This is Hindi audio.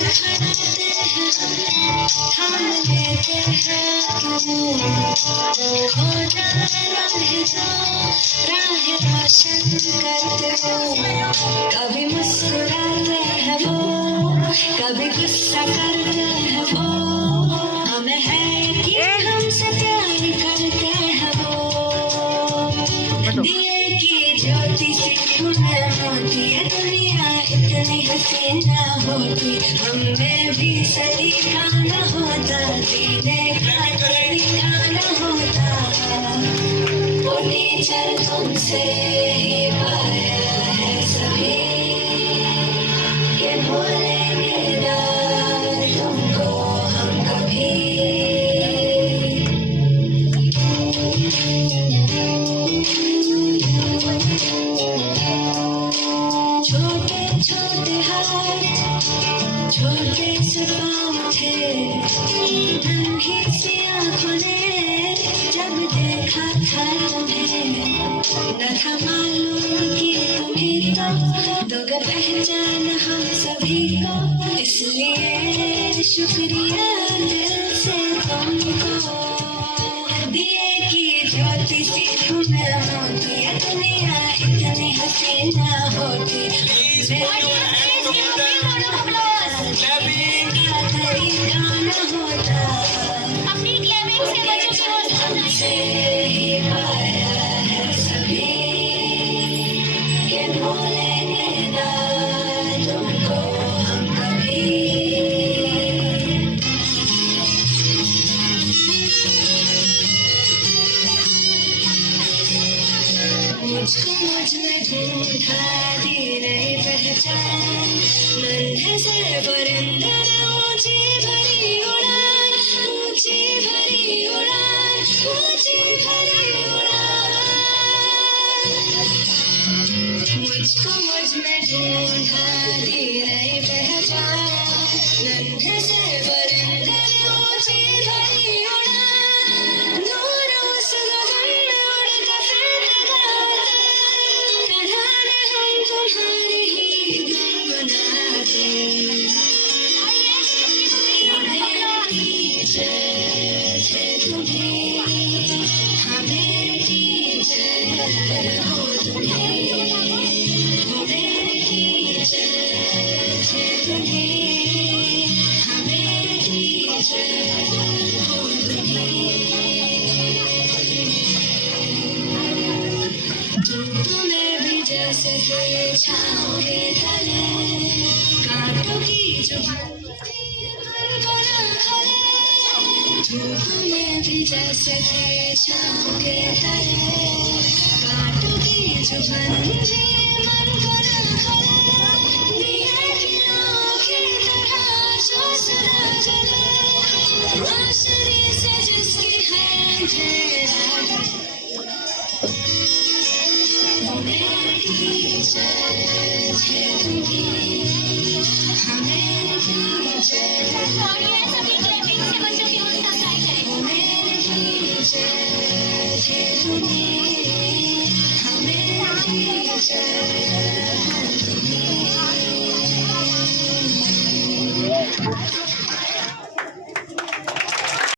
लड़खड़ाते हैं थाम लेते हैं क्यों, हो जाए राह तो राह रोशन करते हो। कभी मुस्कुराते हैं वो, कभी गुस्सा करते हैं वो, हमें है कि हमसे प्यार करते हैं वो। दिए की ज्योति सी उन्हें होती है दुनिया इतनी हसीन न होती, हमें भी सलीका न होता, जीने का तरीका न होता। बोली चल तुमसे ही पाया है सभी, ये बोलेंगे ना तुमको हम कभी। छोटे छोटे हाथ छोटे से पाँव थे, नन्ही सी आँखों ने जब देखा था तुम्हें, न था मालूम कि तुम्हें तो दोगे पहचान हम सभी को। इसलिए शुक्रिया दिल से तुमको, दिए की ज्योति सी तुम्हें होती है दुनिया इतनी हसीन न होती, अपनी क्लेमिंग से बच्चों की से ही पाया है सभी, ये भूलेंगे ना तुमको हम कभी। मुझको मुझ में ढूंढा दी नई पहचान, नन्हे से परिंदे ऊंची भरी उड़ान, ऊंची भरी उड़ान, ऊंची भरी उड़ान। मुझको मुझ में ढूंढा दी नई पहचान, नन्हे से परिंदे ऊंची भरी उड़ान। नूर उस गगन में उड़ के फिर निकलते, कराने हम तुम्हारी ही गुनगुनाते। जैसे तुम्हें हमें की जय हो तुम्हें, हमें की जैसे तुम्हें हमें की जय हो तुम्हें। धूप में भी जैसे थे छाँव के तले, कांटों की जुबान धूप में भी जैसे थे छाँव के तले, कांटों की जुबान जी मन को न खले। दिए किरणों की तरह जो सदा जले, रोशनी से जिसकी है जय। हमें की जय तुम्हें, हमें की जय, और ये सभी क्लेमिंग से बच्चों की हौसला अफजाई करें। हमें की जय तुम्हें, हमें की जय।